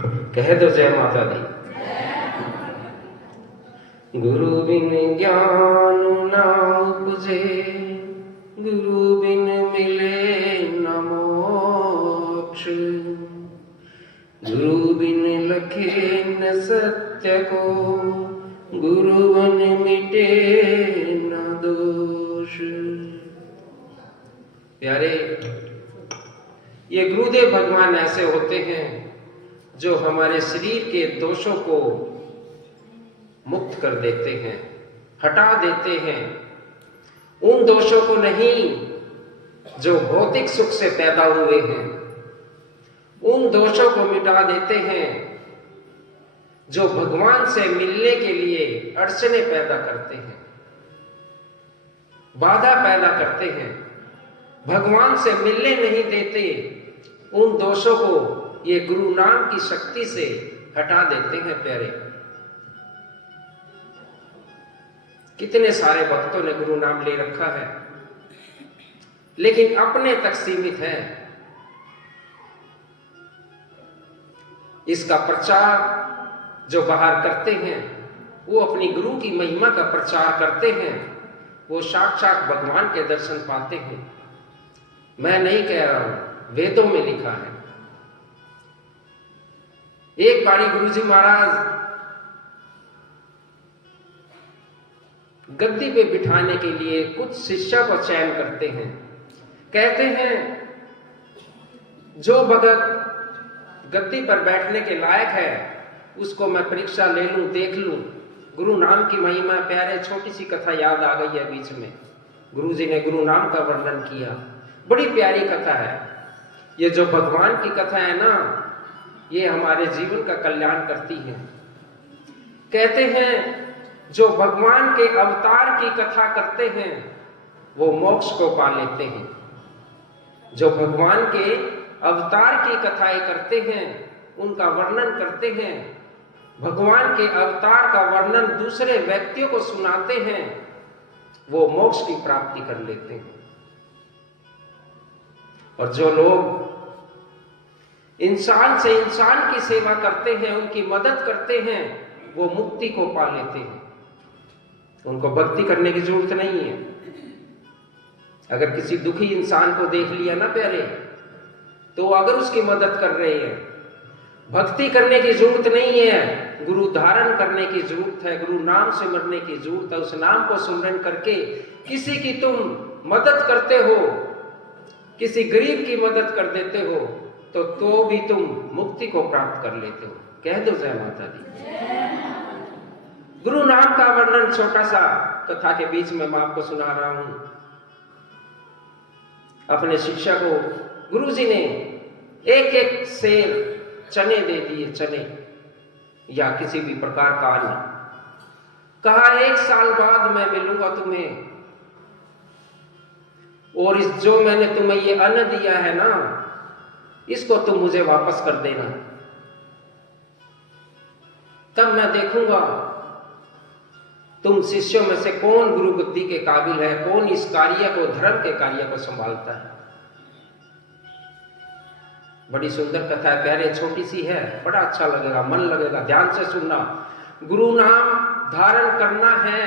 कह दो जय माता दी। गुरु बिन ज्ञान न उपजे, गुरु बिन मिले न मोक्ष। गुरु बिन लखे न सत्य को, गुरु बिन मिटे न दोष। प्यारे, ये गुरुदेव भगवान ऐसे होते हैं जो हमारे शरीर के दोषों को मुक्त कर देते हैं, हटा देते हैं। उन दोषों को नहीं जो भौतिक सुख से पैदा हुए हैं, उन दोषों को मिटा देते हैं जो भगवान से मिलने के लिए अड़चने पैदा करते हैं, बाधा पैदा करते हैं, भगवान से मिलने नहीं देते। उन दोषों को ये गुरु नाम की शक्ति से हटा देते हैं। प्यारे, कितने सारे भक्तों ने गुरु नाम ले रखा है, लेकिन अपने तक सीमित है। इसका प्रचार जो बाहर करते हैं वो अपनी गुरु की महिमा का प्रचार करते हैं, वो साक्षात भगवान के दर्शन पाते हैं। मैं नहीं कह रहा हूं, वेदों में लिखा है। एक बारी गुरुजी महाराज गद्दी पे बिठाने के लिए कुछ शिष्य को चयन करते हैं। कहते हैं जो भगत गद्दी पर बैठने के लायक है उसको मैं परीक्षा ले लूं, देख लूं। गुरु नाम की महिमा। प्यारे, छोटी सी कथा याद आ गई है बीच में। गुरुजी ने गुरु नाम का वर्णन किया, बड़ी प्यारी कथा है। ये जो भगवान की कथा है ना, ये हमारे जीवन का कल्याण करती है। कहते हैं जो भगवान के अवतार की कथा करते हैं वो मोक्ष को पा लेते हैं। जो भगवान के अवतार की कथाएं करते हैं, उनका वर्णन करते हैं, भगवान के अवतार का वर्णन दूसरे व्यक्तियों को सुनाते हैं, वो मोक्ष की प्राप्ति कर लेते हैं। और जो लोग इंसान से इंसान की सेवा करते हैं, उनकी मदद करते हैं, वो मुक्ति को पा लेते हैं। उनको भक्ति करने की जरूरत नहीं है। अगर किसी दुखी इंसान को देख लिया ना प्यारे, तो अगर उसकी मदद कर रहे हैं, भक्ति करने की जरूरत नहीं है, गुरु धारण करने की जरूरत है, गुरु नाम सिमरने की जरूरत है। उस नाम को सुमरन करके किसी की तुम मदद करते हो, किसी गरीब की मदद कर देते हो, तो भी तुम मुक्ति को प्राप्त कर लेते हो। कह दो जय माता दी। गुरु नाम का वर्णन छोटा सा कथा के बीच में मैं आपको सुना रहा हूं। अपने शिष्य को गुरुजी ने एक एक सेर चने दे दिए, चने या किसी भी प्रकार का अन्न। कहा 1 साल बाद मैं मिलूंगा तुम्हें, और इस जो मैंने तुम्हें ये अन्न दिया है ना, इसको तुम मुझे वापस कर देना। तब मैं देखूंगा तुम शिष्यों में से कौन गुरु बुद्धि के काबिल है, कौन इस कार्य को, धर्म के कार्य को संभालता है। बड़ी सुंदर कथा है प्यारे, छोटी सी है, बड़ा अच्छा लगेगा, मन लगेगा, ध्यान से सुनना। गुरु नाम धारण करना है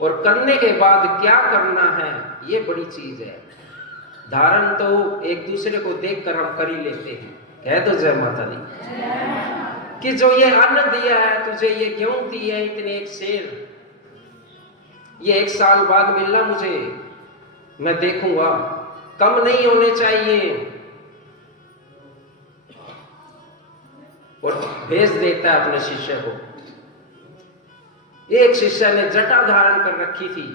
और करने के बाद क्या करना है, ये बड़ी चीज है। धारण तो एक दूसरे को देखकर हम कर ही लेते हैं। कह दो जय माता दी। कि जो ये अन्न दिया है तुझे, ये गेहूं दी है, इतने एक सेर, ये 1 साल बाद मिलना मुझे, मैं देखूंगा, कम नहीं होने चाहिए। और भेज देता है अपने शिष्य को। एक शिष्य ने जटा धारण कर रखी थी,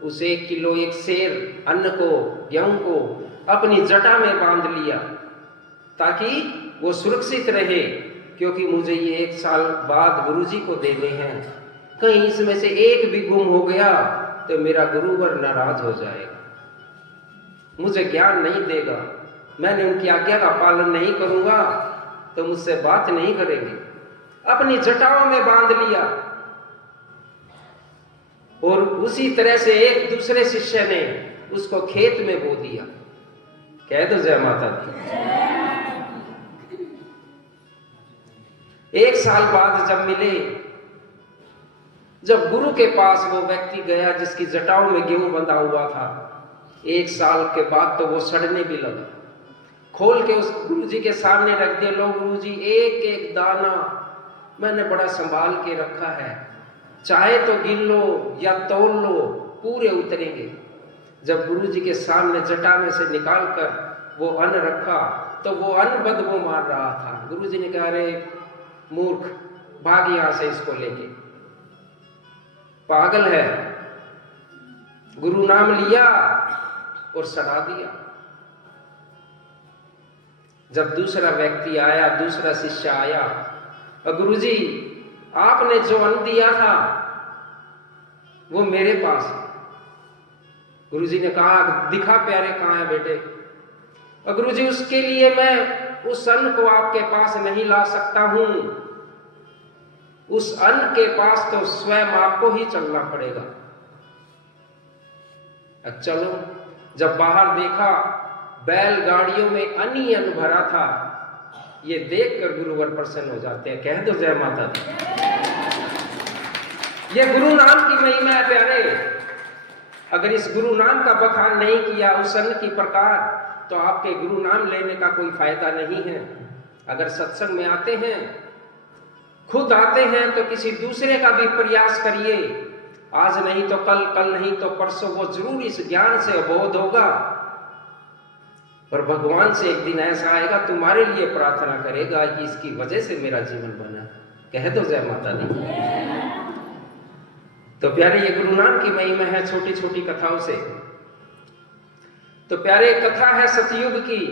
उस 1 किलो 1 सेर अन्न को, गेहूं को अपनी जटा में बांध लिया ताकि वो सुरक्षित रहे, क्योंकि मुझे ये 1 साल बाद गुरुजी को देने हैं। कहीं इसमें से एक भी गुम हो गया तो मेरा गुरुवर नाराज हो जाएगा, मुझे ज्ञान नहीं देगा, मैंने उनकी आज्ञा का पालन नहीं करूंगा तो मुझसे बात नहीं करेंगे। अपनी जटाओं में बांध लिया। और उसी तरह से एक दूसरे शिष्य ने उसको खेत में बो दिया। कह दो जय माता दी। 1 साल बाद जब मिले, जब गुरु के पास वो व्यक्ति गया जिसकी जटाओं में गेहूं बंधा हुआ था, 1 साल के बाद तो वो सड़ने भी लगा। खोल के उस गुरु जी के सामने रख दिया, लो गुरु जी, एक एक दाना मैंने बड़ा संभाल के रखा है, चाहे तो गिन लो या तोल लो, पूरे उतरेंगे। जब गुरु जी के सामने जटा में से निकाल कर वो अन्न रखा तो वो अन्न बदबू मार रहा था। गुरु जी ने कहा, अरे मूर्ख, भाग यहां से इसको लेके, पागल है। गुरु नाम लिया और सड़ा दिया। जब दूसरा व्यक्ति आया, दूसरा शिष्य आया, और गुरु जी आपने जो अन्न दिया था वो मेरे पास है। गुरु जी ने कहा, दिखा प्यारे कहाँ है बेटे। और गुरु जी, उसके लिए मैं उस अन्न को आपके पास नहीं ला सकता हूं, उस अन्न के पास तो स्वयं आपको ही चलना पड़ेगा। अब चलो, जब बाहर देखा बैलगाड़ियों में अन्न ही अन्न भरा था, ये देखकर गुरुवर प्रसन्न हो जाते हैं। कह दो जय माता दी। ये गुरु नाम की महिमा है प्यारे। अगर इस गुरु नाम का बखान नहीं किया उस अन्न की प्रकार, तो आपके गुरु नाम लेने का कोई फायदा नहीं है। अगर सत्संग में आते हैं, खुद आते हैं, तो किसी दूसरे का भी प्रयास करिए। आज नहीं तो कल, कल नहीं तो परसों वो जरूर इस ज्ञान से अबोध होगा। और भगवान से एक दिन ऐसा आएगा, तुम्हारे लिए प्रार्थना करेगा कि इसकी वजह से मेरा जीवन बना। कह दो जय माता दी। तो प्यारे, ये गुरु नाम की महिमा है छोटी छोटी कथाओं से। तो प्यारे, कथा है सतयुग की।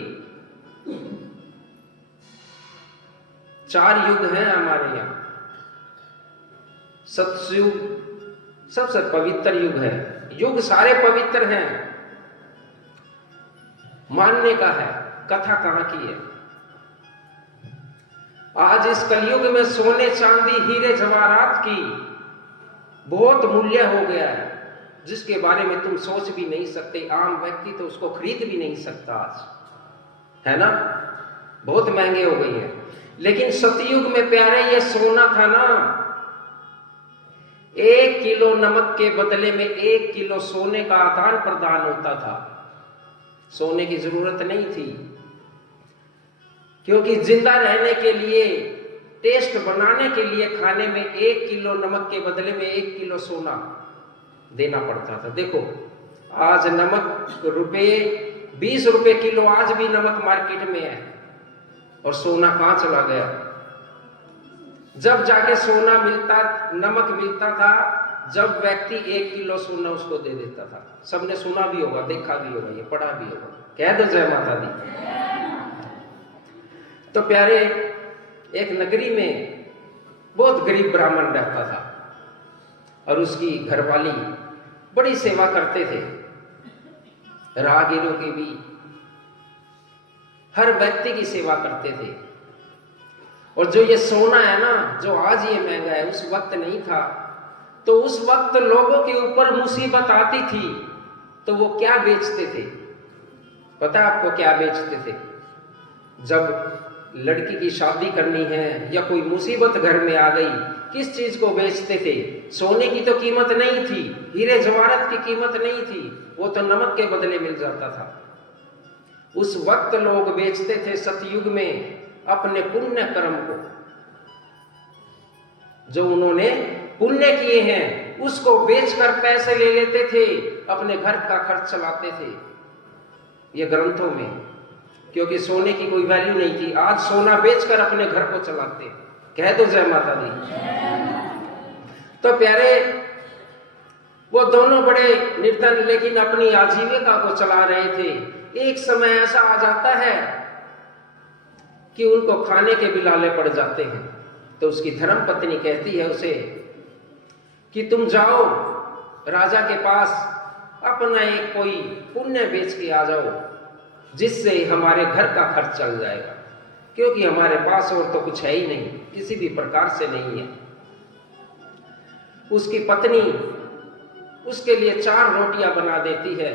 4 युग हैं हमारे यहाँ। सतयुग सबसे पवित्र युग है। युग सारे पवित्र हैं, मानने का है, कथा कहां की है। आज इस कलयुग में सोने चांदी हीरे जवाहरात की बहुत मूल्य हो गया है, जिसके बारे में तुम सोच भी नहीं सकते। आम व्यक्ति तो उसको खरीद भी नहीं सकता आज, है ना, बहुत महंगे हो गई है। लेकिन सतयुग में प्यारे ये सोना था ना, 1 किलो नमक के बदले में 1 किलो सोने का आदान प्रदान होता था। सोने की जरूरत नहीं थी, क्योंकि जिंदा रहने के लिए, टेस्ट बनाने के लिए खाने में 1 किलो नमक के बदले में 1 किलो सोना देना पड़ता था। देखो, आज नमक ₹20 किलो, आज भी नमक मार्केट में है, और सोना कहां चला गया। जब जाके सोना मिलता, नमक मिलता था, जब व्यक्ति 1 किलो सोना उसको दे देता था। सबने सुना भी होगा, देखा भी होगा, ये पढ़ा भी होगा। कह दो जय माता दी। तो प्यारे, एक नगरी में बहुत गरीब ब्राह्मण रहता था, और उसकी घरवाली बड़ी सेवा करते थे, राहगीरों की भी, हर व्यक्ति की सेवा करते थे। और जो ये सोना है ना, जो आज ये महंगा है, उस वक्त नहीं था। तो उस वक्त लोगों के ऊपर मुसीबत आती थी तो वो क्या बेचते थे, पता है आपको क्या बेचते थे? जब लड़की की शादी करनी है या कोई मुसीबत घर में आ गई, किस चीज को बेचते थे? सोने की तो कीमत नहीं थी, हीरे जवाहरात की कीमत नहीं थी, वो तो नमक के बदले मिल जाता था। उस वक्त लोग बेचते थे सतयुग में अपने पुण्य कर्म को, जो उन्होंने पुण्य किए हैं उसको बेचकर पैसे ले लेते थे, अपने घर का खर्च चलाते थे। ये ग्रंथों में, क्योंकि सोने की कोई वैल्यू नहीं थी। आज सोना बेचकर अपने घर को चलाते हैं। कह दो जय माता दी। तो प्यारे, वो दोनों बड़े निर्धन लेकिन अपनी आजीविका को चला रहे थे। एक समय ऐसा आ जाता है कि उनको खाने के बिलाले पड़ जाते हैं। तो उसकी धर्म पत्नी कहती है उसे कि तुम जाओ राजा के पास, अपना एक कोई पुण्य बेच के आ जाओ, जिससे हमारे घर का खर्च चल जाएगा, क्योंकि हमारे पास और तो कुछ है ही नहीं, किसी भी प्रकार से नहीं है। उसकी पत्नी उसके लिए 4 रोटियां बना देती है।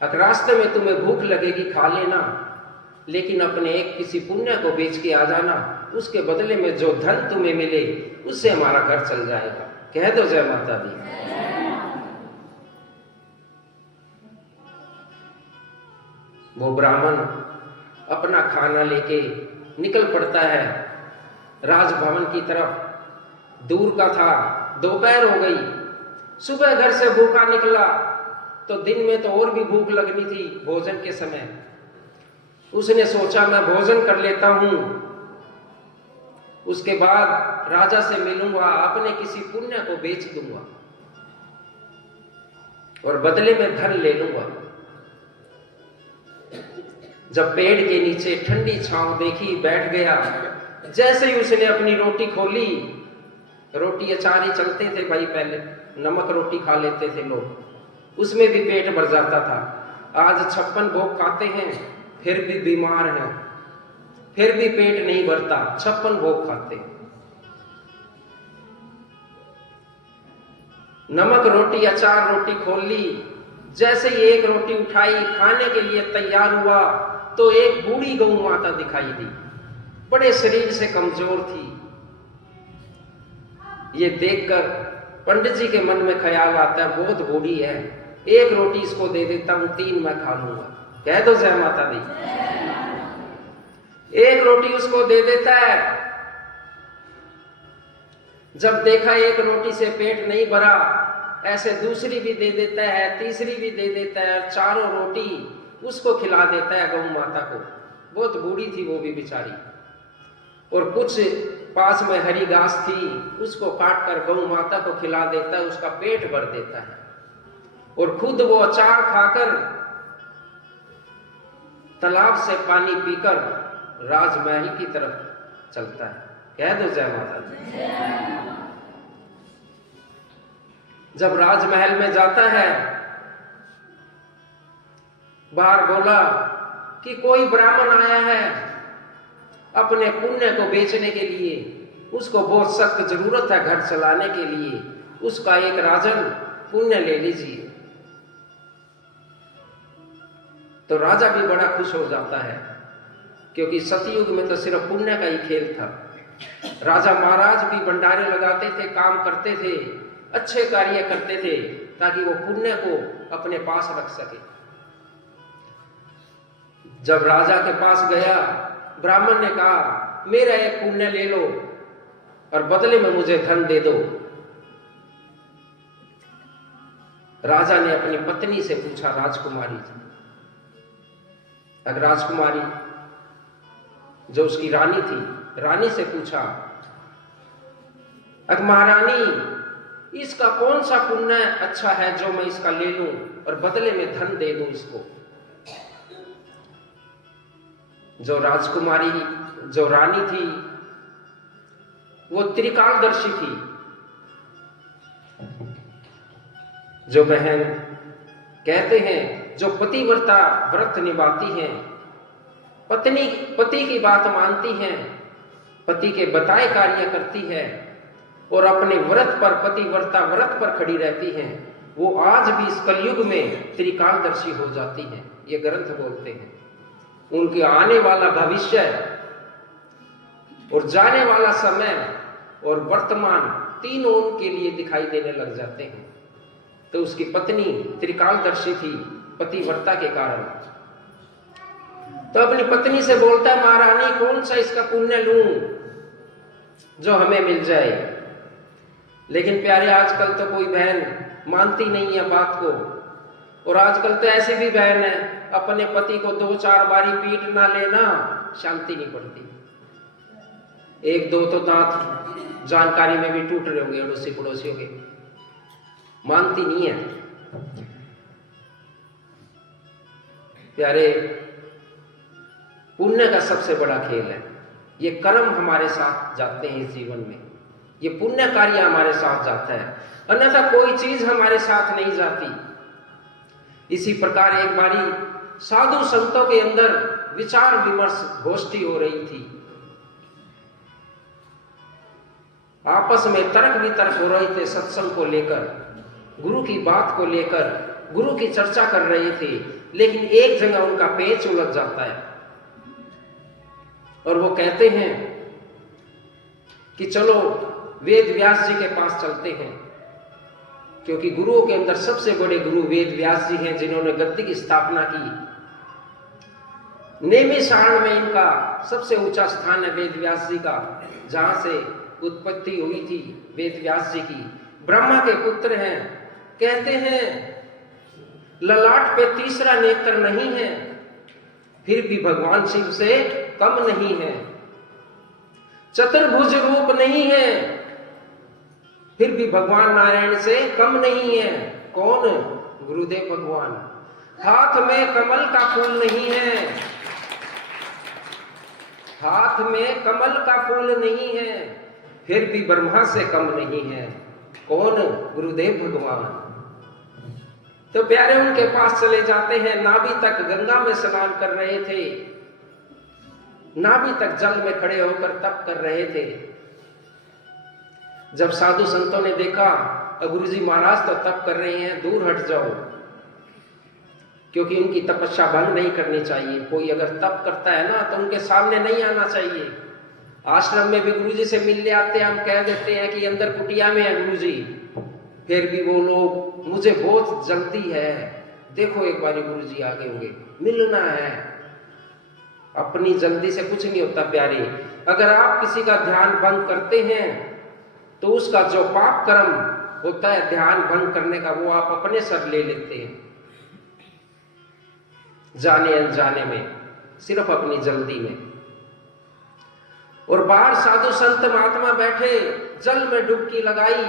अगर रास्ते में तुम्हें भूख लगेगी खा लेना, लेकिन अपने एक किसी पुण्य को बेच के आ जाना, उसके बदले में जो धन तुम्हें मिले उससे हमारा घर चल जाएगा। कह दो जय माता दी। वो ब्राह्मण अपना खाना लेके निकल पड़ता है राजभवन की तरफ। दूर का था, दोपहर हो गई। सुबह घर से भूखा निकला तो दिन में तो और भी भूख लगनी थी भोजन के समय। उसने सोचा मैं भोजन कर लेता हूं, उसके बाद राजा से मिलूंगा, अपने किसी पुण्य को बेच दूंगा और बदले में धन ले लूंगा। जब पेड़ के नीचे ठंडी छांव देखी बैठ गया। जैसे ही उसने अपनी रोटी खोली, रोटी अचार ही चलते थे भाई, पहले नमक रोटी खा लेते थे लोग, उसमें भी पेट भर जाता था। आज 56 भोग खाते हैं फिर भी बीमार हैं, फिर भी पेट नहीं भरता, 56 भोग खाते हैं। नमक रोटी अचार रोटी खोल ली। जैसे ही एक रोटी उठाई खाने के लिए तैयार हुआ तो एक बूढ़ी गौ माता दिखाई दी, बड़े शरीर से कमजोर थी। ये देखकर पंडित जी के मन में ख्याल आता है बहुत बूढ़ी है, एक रोटी इसको दे देता हूं, 3 मैं खा लूंगा। कह दो जय माता दी। एक रोटी उसको दे देता है। जब देखा एक रोटी से पेट नहीं भरा, ऐसे दूसरी भी दे देता है, तीसरी भी दे देता है, चारों रोटी उसको खिला देता है गौ माता को। बहुत बूढ़ी थी वो भी बेचारी। और कुछ पास में हरी घास थी, उसको काट कर गौ माता को खिला देता है, उसका पेट भर देता है। और खुद वो अचार खाकर तालाब से पानी पीकर राजमहल की तरफ चलता है। कह दो जय माता दी। जब राजमहल में जाता है, बाहर बोला कि कोई ब्राह्मण आया है अपने पुण्य को बेचने के लिए, उसको बहुत सख्त जरूरत है घर चलाने के लिए, उसका एक राजन पुण्य ले लीजिए। तो राजा भी बड़ा खुश हो जाता है, क्योंकि सतयुग में तो सिर्फ पुण्य का ही खेल था। राजा महाराज भी भंडारे लगाते थे, काम करते थे, अच्छे कार्य करते थे ताकि वो पुण्य को अपने पास रख सके। जब राजा के पास गया, ब्राह्मण ने कहा मेरा एक पुण्य ले लो और बदले में मुझे धन दे दो। राजा ने अपनी पत्नी से पूछा, राजकुमारी अगर राजकुमारी जो उसकी रानी थी, रानी से पूछा अगर महारानी इसका कौन सा पुण्य अच्छा है जो मैं इसका ले लूं और बदले में धन दे दूं इसको। जो राजकुमारी जो रानी थी वो त्रिकालदर्शी थी। जो बहन कहते हैं जो पतिव्रता व्रत निभाती हैं, पति की बात मानती हैं, पति के बताए कार्य करती है और अपने व्रत पर पतिव्रता व्रत पर खड़ी रहती हैं, वो आज भी इस कलयुग में त्रिकालदर्शी हो जाती हैं। ये ग्रंथ बोलते हैं। उनके आने वाला भविष्य और जाने वाला समय और वर्तमान तीनों उनके लिए दिखाई देने लग जाते हैं। तो उसकी पत्नी त्रिकालदर्शी थी पतिव्रता के कारण। तो अपनी पत्नी से बोलता है महारानी कौन सा इसका पुण्य लूं जो हमें मिल जाए। लेकिन प्यारे आजकल तो कोई बहन मानती नहीं है बात को। और आजकल तो ऐसी भी बहन है अपने पति को 2-4 बारी पीट ना लेना शांति नहीं पड़ती। 1-2 तो दांत जानकारी में भी टूट रहे होंगे अड़ोसी पड़ोसियों के, मानती नहीं है। प्यारे पुण्य का सबसे बड़ा खेल है। ये कर्म हमारे साथ जाते हैं इस जीवन में, ये पुण्य कार्य हमारे साथ जाता है, अन्यथा कोई चीज हमारे साथ नहीं जाती। इसी प्रकार एक बारी साधु संतों के अंदर विचार विमर्श गोष्ठी हो रही थी। आपस में तर्क वितर्क हो रहे थे सत्संग को लेकर, गुरु की बात को लेकर, गुरु की चर्चा कर रहे थे। लेकिन एक जगह उनका पेच उलझ जाता है। और वो कहते हैं कि चलो वेद व्यास जी के पास चलते हैं, क्योंकि गुरुओं के अंदर सबसे बड़े गुरु वेद व्यास जी हैं, जिन्होंने गद्दी की स्थापना की। नेमिषारण में इनका सबसे ऊंचा स्थान है वेद व्यास जी का, जहां से उत्पत्ति हुई थी वेद व्यास जी की। ब्रह्मा के पुत्र हैं। कहते हैं ललाट पे तीसरा नेत्र नहीं है, फिर भी भगवान शिव से कम नहीं है। चतुर्भुज रूप नहीं है, फिर भी भगवान नारायण से कम नहीं है। कौन? गुरुदेव भगवान। हाथ में कमल का फूल नहीं है, हाथ में कमल का फूल नहीं है, फिर भी ब्रह्मा से कम नहीं है। कौन? गुरुदेव भगवान। तो प्यारे उनके पास चले जाते हैं। नाभि तक गंगा में स्नान कर रहे थे, नाभि तक जल में खड़े होकर तप कर रहे थे। जब साधु संतों ने देखा गुरुजी महाराज तो तप कर रहे हैं, दूर हट जाओ, क्योंकि उनकी तपस्या भंग नहीं करनी चाहिए। कोई अगर तप करता है ना तो उनके सामने नहीं आना चाहिए। आश्रम में भी गुरुजी से मिलने आते हैं, हम कह देते हैं कि अंदर कुटिया में है गुरुजी, फिर भी वो लोग मुझे बहुत जल्दी है, देखो एक बार गुरुजी आगे होंगे, मिलना है। अपनी जल्दी से कुछ नहीं होता प्यारे। अगर आप किसी का ध्यान भंग करते हैं तो उसका जो पाप कर्म होता है ध्यान भंग करने का, वो आप अपने सर ले लेते हैं, जाने अनजाने में, सिर्फ अपनी जल्दी में। और बाहर साधु संत महात्मा बैठे, जल में डुबकी लगाई,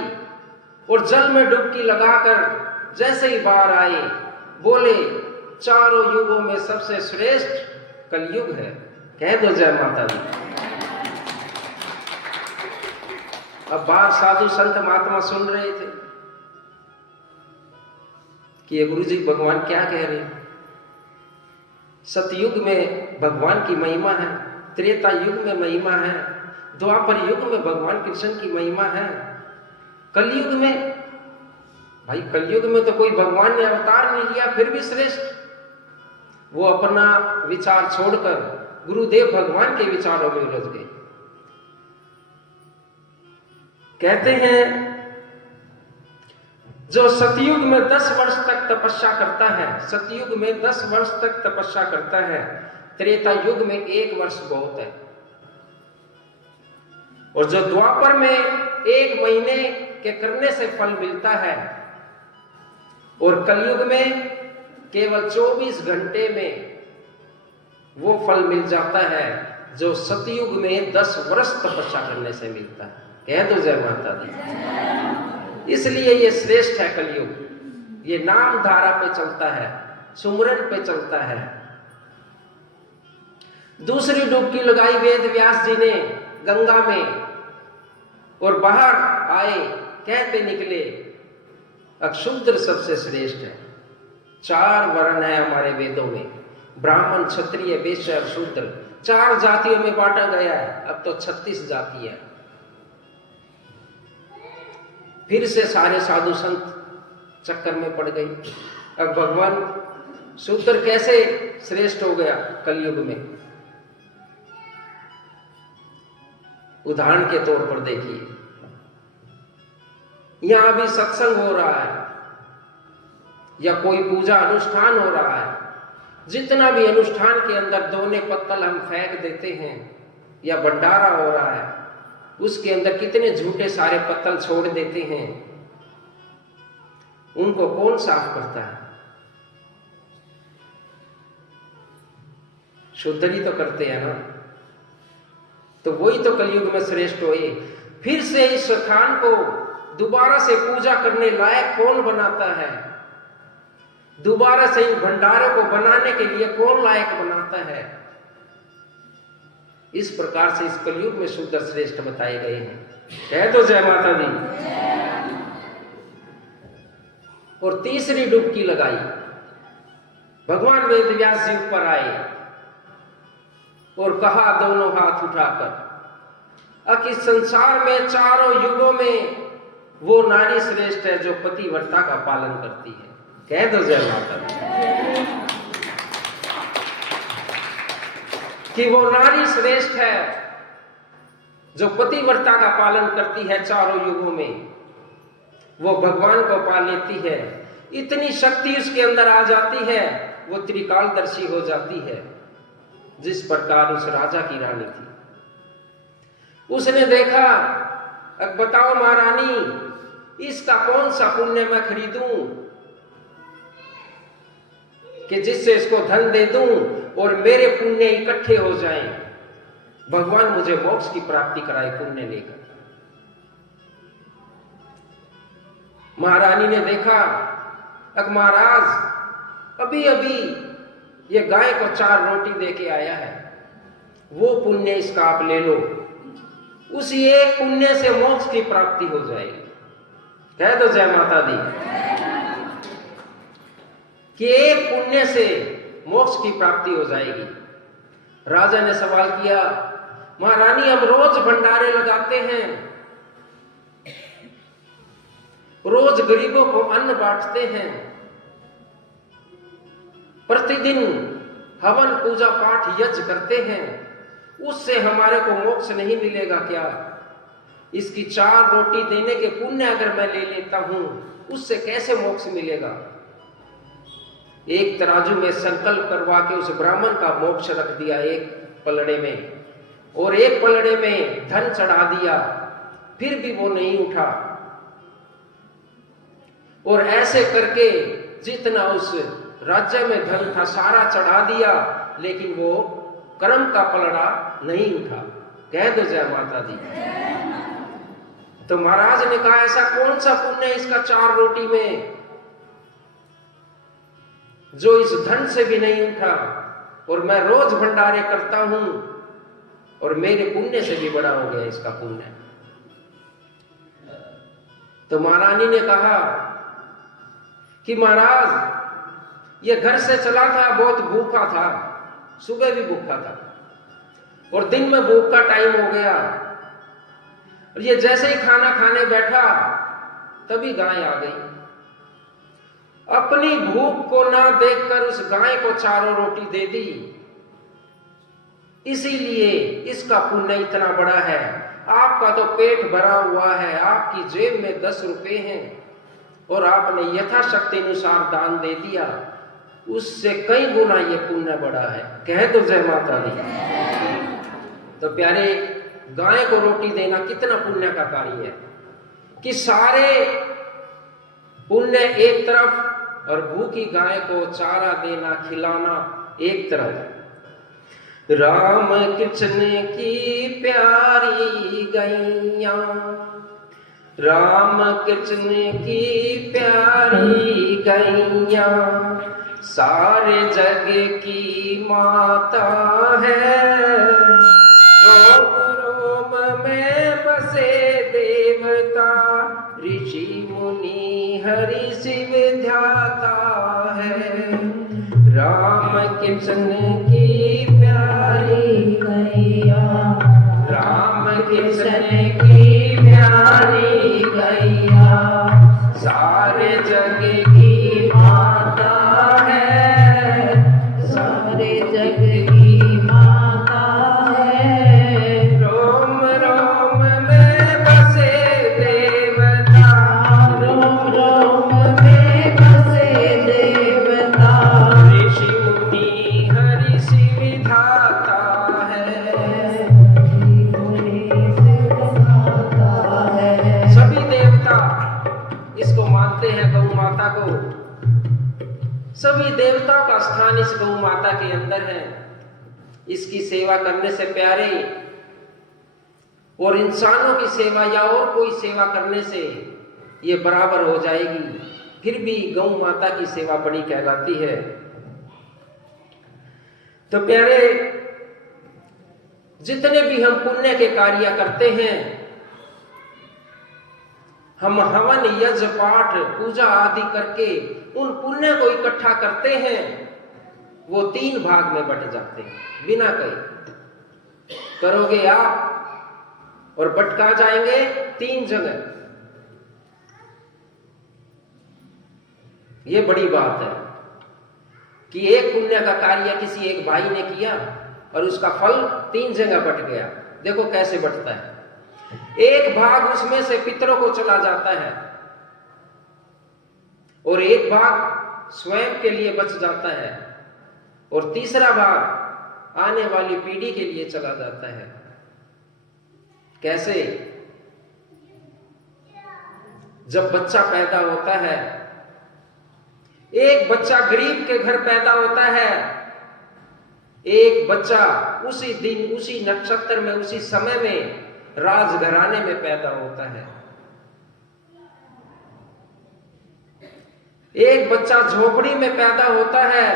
और जल में डुबकी लगाकर जैसे ही बाहर आए बोले चारों युगों में सबसे श्रेष्ठ कलयुग है। कह दो जय माता दी। अब बाहर साधु संत महात्मा सुन रहे थे कि ये गुरु जी भगवान क्या कह रहे हैं। सतयुग में भगवान की महिमा है, त्रेता युग में महिमा है, द्वापर युग में भगवान कृष्ण की महिमा है, कलयुग में, भाई कलयुग में तो कोई भगवान ने अवतार नहीं लिया फिर भी श्रेष्ठ। वो अपना विचार छोड़कर गुरुदेव भगवान के विचारों में उलझ गए। कहते हैं जो सतयुग में 10 वर्ष तक तपस्या करता है, सतयुग में 10 वर्ष तक तपस्या करता है, त्रेता युग में 1 वर्ष बहुत है। और जो द्वापर में 1 महीने के करने से फल मिलता है, और कलयुग में केवल 24 घंटे में वो फल मिल जाता है जो सतयुग में 10 वर्ष तपस्या करने से मिलता है। कह दो जय माता दी। इसलिए ये श्रेष्ठ है कलयुग। ये नाम धारा पे चलता है, सुमरन पे चलता है। दूसरी डुबकी लगाई वेद व्यास जी ने गंगा में, और बाहर आए, कहते निकले अक्षुद्र सबसे श्रेष्ठ है। 4 वर्ण है हमारे वेदों में, ब्राह्मण, क्षत्रिय, वैश्य और शूद्र। 4 जातियों में बांटा गया है, अब तो 36 जाति है। फिर से सारे साधु संत चक्कर में पड़ गई। अब भगवान शूद्र कैसे श्रेष्ठ हो गया कलयुग में? उदाहरण के तौर पर देखिए, यहां भी सत्संग हो रहा है या कोई पूजा अनुष्ठान हो रहा है, जितना भी अनुष्ठान के अंदर दोने पत्तल हम फेंक देते हैं या भंडारा हो रहा है, उसके अंदर कितने झूठे सारे पत्तल छोड़ देते हैं, उनको कौन साफ करता है? शुद्ध ही तो करते हैं ना। तो वही तो कलयुग में श्रेष्ठ हुए। फिर से इस स्थान को दोबारा से पूजा करने लायक कौन बनाता है? दोबारा से इन भंडारों को बनाने के लिए कौन लायक बनाता है? इस प्रकार से इस कलयुग में शुद्ध श्रेष्ठ बताए गए हैं। कह दो जय माता दी। और तीसरी डुबकी लगाई, भगवान वेद व्यास जी ऊपर आए और कहा दोनों हाथ उठाकर, कि संसार में 4 युगों में वो नारी श्रेष्ठ है जो पतिव्रता का पालन करती है। कह दो जय माता दी। कि वो नारी श्रेष्ठ है जो पतिव्रता का पालन करती है चारों युगों में, वो भगवान को पा लेती है। इतनी शक्ति उसके अंदर आ जाती है, वो त्रिकालदर्शी हो जाती है, जिस प्रकार उस राजा की रानी थी। उसने देखा, अब बताओ महारानी, इसका कौन सा पुण्य मैं खरीदूं कि जिससे इसको धन दे दूं और मेरे पुण्य इकट्ठे हो जाएं, भगवान मुझे मोक्ष की प्राप्ति कराए पुण्य लेकर। महारानी ने देखा, अब महाराज अभी अभी ये गाय को 4 रोटी दे के आया है, वो पुण्य इसका आप ले लो, उसी एक पुण्य से मोक्ष की प्राप्ति हो जाएगी। कह दो जय माता दी कि एक पुण्य से मोक्ष की प्राप्ति हो जाएगी। राजा ने सवाल किया, महारानी हम रोज भंडारे लगाते हैं, रोज गरीबों को अन्न बांटते हैं, प्रतिदिन हवन पूजा पाठ यज्ञ करते हैं, उससे हमारे को मोक्ष नहीं मिलेगा क्या? इसकी 4 रोटी देने के पुण्य अगर मैं ले लेता हूं, उससे कैसे मोक्ष मिलेगा? एक तराजू में संकल्प करवा के उस ब्राह्मण का मोक्ष रख दिया एक पलड़े में, और एक पलड़े में धन चढ़ा दिया, फिर भी वो नहीं उठा। और ऐसे करके जितना उस राज्य में धन था सारा चढ़ा दिया, लेकिन वो कर्म का पलड़ा नहीं उठा। कह दो जय माता दी। तो महाराज ने कहा, ऐसा कौन सा पुण्य है इसका 4 रोटी में जो इस धन से भी नहीं उठा, और मैं रोज भंडारे करता हूं और मेरे पुण्य से भी बड़ा हो गया इसका पुण्य। तो महारानी ने कहा कि महाराज ये घर से चला था, बहुत भूखा था, सुबह भी भूखा था और दिन में भूख का टाइम हो गया, और ये जैसे ही खाना खाने बैठा तभी गाय आ गई। अपनी भूख को ना देखकर उस गाय को 4 रोटी दे दी, इसीलिए इसका पुण्य इतना बड़ा है। आपका तो पेट भरा हुआ है, आपकी जेब में 10 रुपए हैं और आपने यथाशक्ति अनुसार दान दे दिया, उससे कई गुना ये पुण्य बड़ा है। कह दो जय माता दी। तो प्यारे, गाय को रोटी देना कितना पुण्य का कार्य है कि सारे पुण्य एक तरफ और भूखी गाय को चारा देना खिलाना एक तरफ। राम कृष्ण की प्यारी गैया, राम कृष्ण की प्यारी गैया, सारे जग की माता है। रोम रोम में बसे देवता, ऋषि मुनि हरि शिव ध्याता है। राम कृष्ण की प्यारी गैया, राम कृष्ण की प्यारी गैया, सारे जग की माता है, सारे जग की माता है। रोम रोम में बसे देवता, रोम रोम में बसे देवता, ऋषि मुनि हरि शिव ध्याता है, सभी देवता इसको मानते हैं, गौ माता को। सभी देवताओं का स्थान इस गौ माता के अंदर है। इसकी सेवा करने से प्यारे, और इंसानों की सेवा या और कोई सेवा करने से ये बराबर हो जाएगी, फिर भी गौ माता की सेवा बड़ी कहलाती है। तो प्यारे, जितने भी हम पुण्य के कार्य करते हैं, हम हवन यज्ञ पाठ पूजा आदि करके उन पुण्य को इकट्ठा करते हैं, वो 3 भाग में बट जाते हैं बिना कहे। करोगे आप और बटका जाएंगे 3 जगह। ये बड़ी बात है कि एक पुण्य का कार्य किसी एक भाई ने किया, और उसका फल 3 जगह बट गया। देखो कैसे बटता है। एक भाग उसमें से पितरों को चला जाता है और एक भाग स्वयं के लिए बच जाता है और तीसरा भाग आने वाली पीढ़ी के लिए चला जाता है। कैसे? जब बच्चा पैदा होता है, एक बच्चा गरीब के घर पैदा होता है, एक बच्चा उसी दिन, उसी नक्षत्र में, उसी समय में राजघराने में पैदा होता है। एक बच्चा झोपड़ी में पैदा होता है,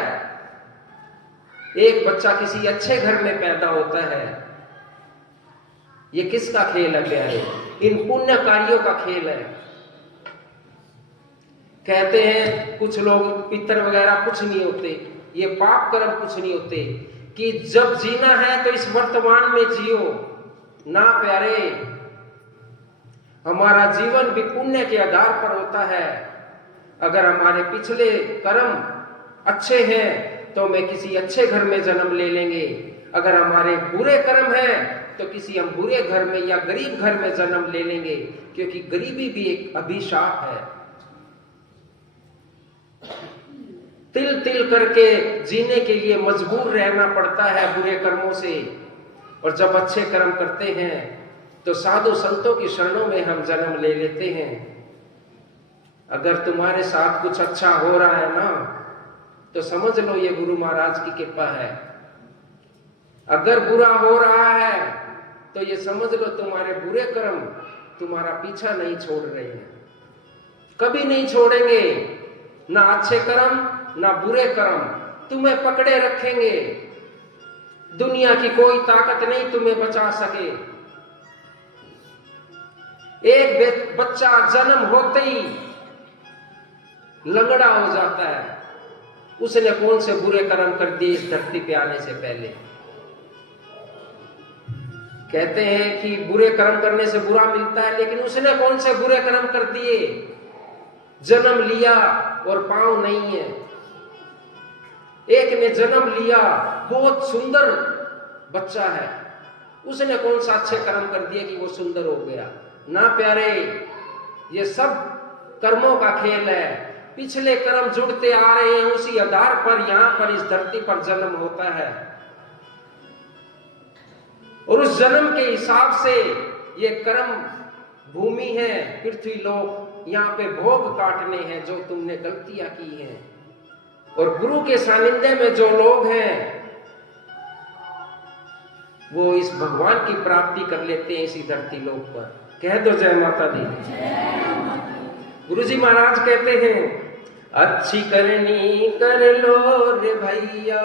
एक बच्चा किसी अच्छे घर में पैदा होता है। ये किसका खेल है प्यारे? इन पुण्य कार्यों का खेल है। कहते हैं कुछ लोग पितर वगैरह कुछ नहीं होते, ये पाप कर्म कुछ नहीं होते, कि जब जीना है तो इस वर्तमान में जियो ना प्यारे। हमारा जीवन भी पुण्य के आधार पर होता है। अगर हमारे पिछले कर्म अच्छे हैं तो मैं किसी अच्छे घर में जन्म ले लेंगे, अगर हमारे बुरे कर्म हैं तो किसी हम बुरे घर में या गरीब घर में जन्म ले लेंगे, क्योंकि गरीबी भी एक अभिशाप है। तिल तिल करके जीने के लिए मजबूर रहना पड़ता है बुरे कर्मों से, और जब अच्छे कर्म करते हैं तो साधु संतों की शरणों में हम जन्म ले लेते हैं। अगर तुम्हारे साथ कुछ अच्छा हो रहा है ना, तो समझ लो ये गुरु महाराज की कृपा है। अगर बुरा हो रहा है तो ये समझ लो तुम्हारे बुरे कर्म तुम्हारा पीछा नहीं छोड़ रहे हैं, कभी नहीं छोड़ेंगे। ना अच्छे कर्म ना बुरे कर्म तुम्हें पकड़े रखेंगे। दुनिया की कोई ताकत नहीं तुम्हें बचा सके। एक बच्चा जन्म होते ही लंगड़ा हो जाता है, उसने कौन से बुरे कर्म कर दिए इस धरती पे आने से पहले? कहते हैं कि बुरे कर्म करने से बुरा मिलता है, लेकिन उसने कौन से बुरे कर्म कर दिए? जन्म लिया और पांव नहीं है। एक ने जन्म लिया, बहुत सुंदर बच्चा है, उसने कौन सा अच्छे कर्म कर दिए कि वो सुंदर हो गया? ना प्यारे, ये सब कर्मों का खेल है। पिछले कर्म जुड़ते आ रहे हैं, उसी आधार पर यहां पर इस धरती पर जन्म होता है, और उस जन्म के हिसाब से ये कर्म भूमि है, पृथ्वी लोक, यहाँ पे भोग काटने हैं जो तुमने गलतियां की हैं। और गुरु के सानिध्य में जो लोग हैं वो इस भगवान की प्राप्ति कर लेते हैं इसी धरती लोक पर। कह दो जय माता दी। गुरुजी महाराज कहते हैं, अच्छी करनी कर लो रे भैया,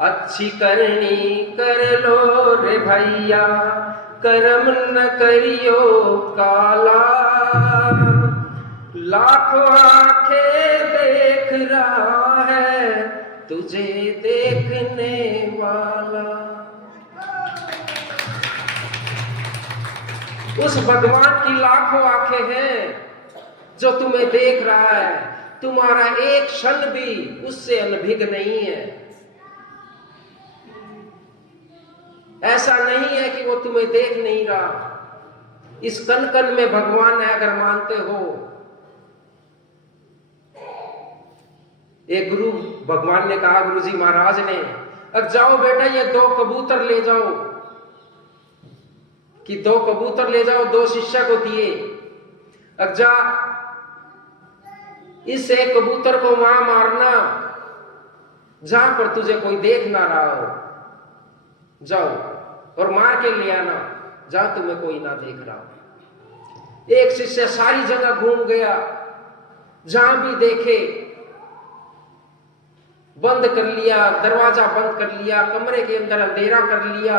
अच्छी करनी कर लो रे भैया, कर्म न करियो काला। लाखों आंखें देख रहा है तुझे देखने वाला। उस भगवान की लाखों आंखें हैं जो तुम्हें देख रहा है, तुम्हारा एक क्षण भी उससे अनभिज्ञ नहीं है। ऐसा नहीं है कि वो तुम्हें देख नहीं रहा। इस कण कण में भगवान है अगर मानते हो। एक गुरु भगवान ने कहा, गुरुजी महाराज ने, अब जाओ बेटा ये 2 कबूतर ले जाओ, कि 2 कबूतर ले जाओ, 2 शिष्य को दिए। अब जा इस एक कबूतर को वहां मारना जहां पर तुझे कोई देख ना रहा हो, जाओ और मार के ले आना जहां तुम्हें कोई ना देख रहा हो। एक शिष्य सारी जगह घूम गया, जहां भी देखे बंद कर लिया, दरवाजा बंद कर लिया, कमरे के अंदर अंधेरा कर लिया।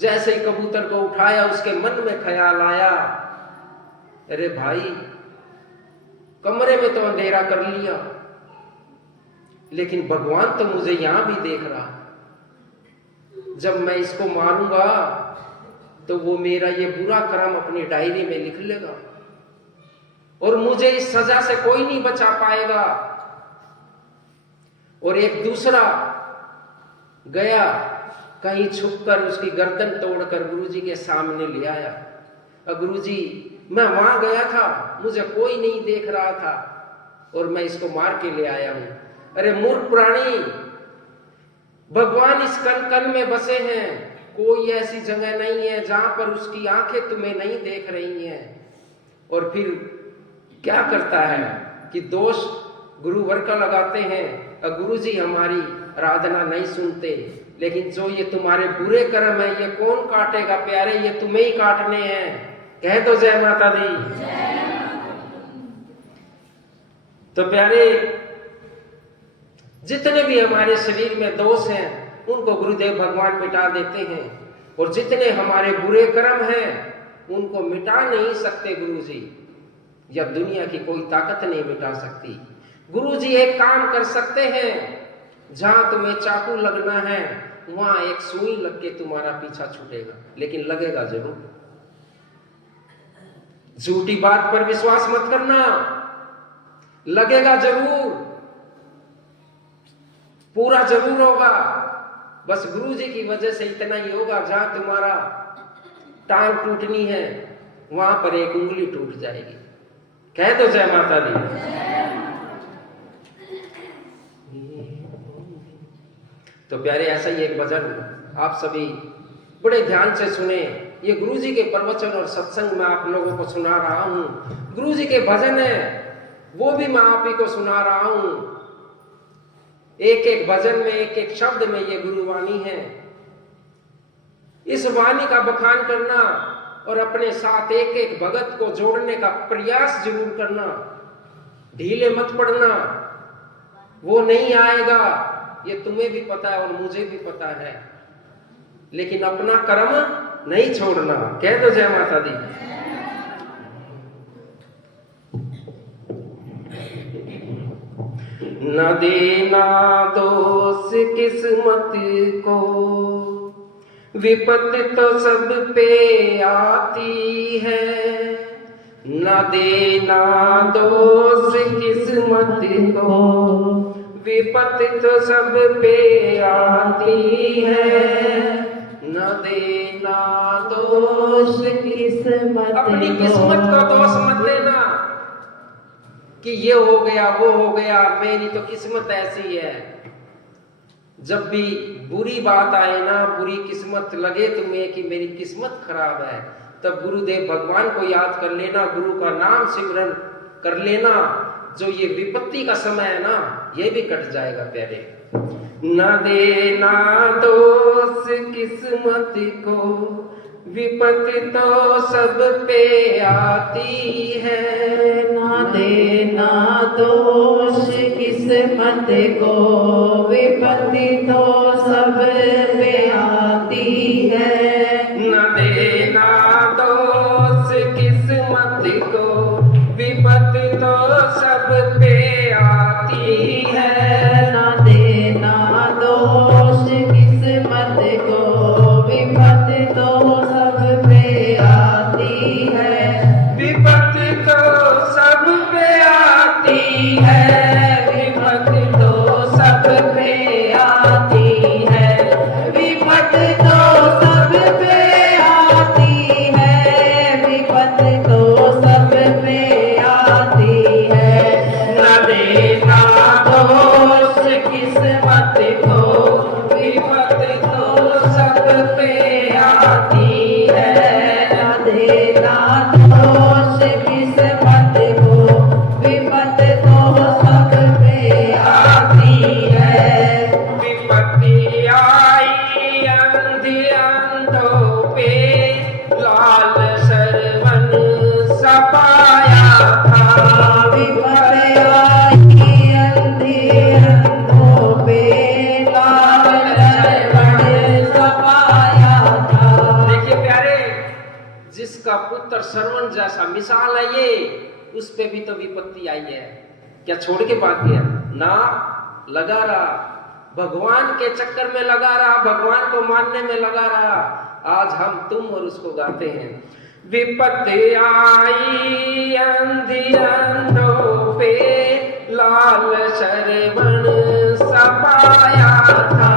जैसे ही कबूतर को उठाया उसके मन में ख्याल आया, अरे भाई कमरे में तो अंधेरा कर लिया, लेकिन भगवान तो मुझे यहां भी देख रहा। जब मैं इसको मारूंगा तो वो मेरा ये बुरा कर्म अपनी डायरी में लिख लेगा और मुझे इस सजा से कोई नहीं बचा पाएगा। और एक दूसरा गया, कहीं छुपकर उसकी गर्दन तोड़कर गुरुजी के सामने ले आया। और गुरुजी, मैं वहां गया था, मुझे कोई नहीं देख रहा था और मैं इसको मार के ले आया हूं। अरे मूर्ख प्राणी, भगवान इस कण कण में बसे हैं, कोई ऐसी जगह नहीं है जहां पर उसकी आंखें तुम्हें नहीं देख रही हैं। और फिर क्या करता है कि दोष गुरुवर का लगाते हैं, और गुरुजी हमारी आराधना नहीं सुनते। लेकिन जो ये तुम्हारे बुरे कर्म है, ये कौन काटेगा प्यारे, ये तुम्हें ही काटने हैं। कह दो जय माता दी। तो प्यारे, जितने भी हमारे शरीर में दोष हैं उनको गुरुदेव भगवान मिटा देते हैं, और जितने हमारे बुरे कर्म हैं उनको मिटा नहीं सकते गुरुजी, या दुनिया की कोई ताकत नहीं मिटा सकती। गुरुजी एक काम कर सकते हैं, जहां तुम्हें चाकू लगना है वहां एक सुई लग के तुम्हारा पीछा छूटेगा, लेकिन लगेगा जरूर। झूठी बात पर विश्वास मत करना, लगेगा जरूर, पूरा जरूर होगा। बस गुरुजी की वजह से इतना ही होगा, जहां तुम्हारा टांग टूटनी है वहां पर एक उंगली टूट जाएगी। कह दो जय माता दी। तो प्यारे, ऐसा ही एक भजन आप सभी बड़े ध्यान से सुने। ये गुरुजी के प्रवचन और सत्संग में आप लोगों को सुना रहा हूं। गुरुजी के भजन है वो भी मैं आप ही को सुना रहा हूं। एक एक भजन में, एक एक शब्द में ये गुरुवाणी है। इस वाणी का बखान करना और अपने साथ एक एक भगत को जोड़ने का प्रयास जरूर करना। ढीले मत पड़ना, वो नहीं आएगा, ये तुम्हें भी पता है और मुझे भी पता है, लेकिन अपना कर्म नहीं छोड़ना। कह दो जय माता दी। न देना दोष किस्मत को, विपत्ति तो सब पे आती है। न देना दोष किस्मत को, विपत्ति तो सब पे आती है। न देना दोष किस्मत, अपनी किस्मत को दोष मत देना कि ये हो गया वो हो गया, मेरी तो किस्मत ऐसी है। जब भी बुरी बात आए ना, बुरी किस्मत लगे तुम्हें कि मेरी किस्मत खराब है, तब गुरुदेव भगवान को याद कर लेना, गुरु का नाम सिमरन कर लेना। जो ये विपत्ति का समय है ना, ये भी कट जाएगा प्यारे। न देना दोष किस्मत को, विपत्ति तो सब पे आती है। न देना दोष किस्मत को, विपत्ति तो सब पे आती है। न देना दोष किस्मत को, विपत्ति तो सब पे आती है। न देना दोष किस्मत को, विपत्ति तो सब पे आती है। विपत्ति तो सब पे आती है, विपत्ति तो सब पे आती है। विपत्ति तो सब पे आती है, विपत्ति तो सब पे आती है। न देना दोष किस्मत को, विपत्ति तो सब पे आती है। न देना दोष किस्मत को, विपत्ति तो सब पे आती है। विपत्ति आई अंधी अंधों पे, लाल सरवन सपाया था। विपत्ति आई अंधी अंधों पे, लाल सरवन सपाया था। देखिए प्यारे, जिसका पुत्र श्रवण जैसा मिसाल है ये, उस पे भी तो विपत्ति आई है। क्या छोड़ के भाग गया? ना, लगा रहा, भगवान के चक्कर में लगा रहा, भगवान को मानने में लगा रहा। आज हम तुम और उसको गाते हैं। विपत्ति आई अंधी अंधों पे, लाल सरवण सपाया था।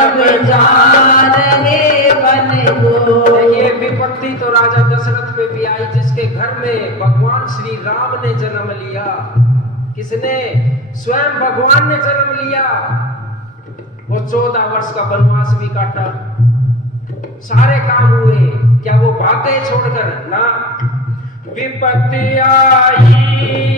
सब जान हे बन गो। ये विपत्ति तो राजा दशरथ पे भी आई, जिसके घर में भगवान श्री राम ने जन्म लिया। किसने? स्वयं भगवान ने जन्म लिया। वो 14 वर्ष का वनवास भी काटा, सारे काम हुए, क्या वो भाग गए छोड़कर? ना। विपत्ति आई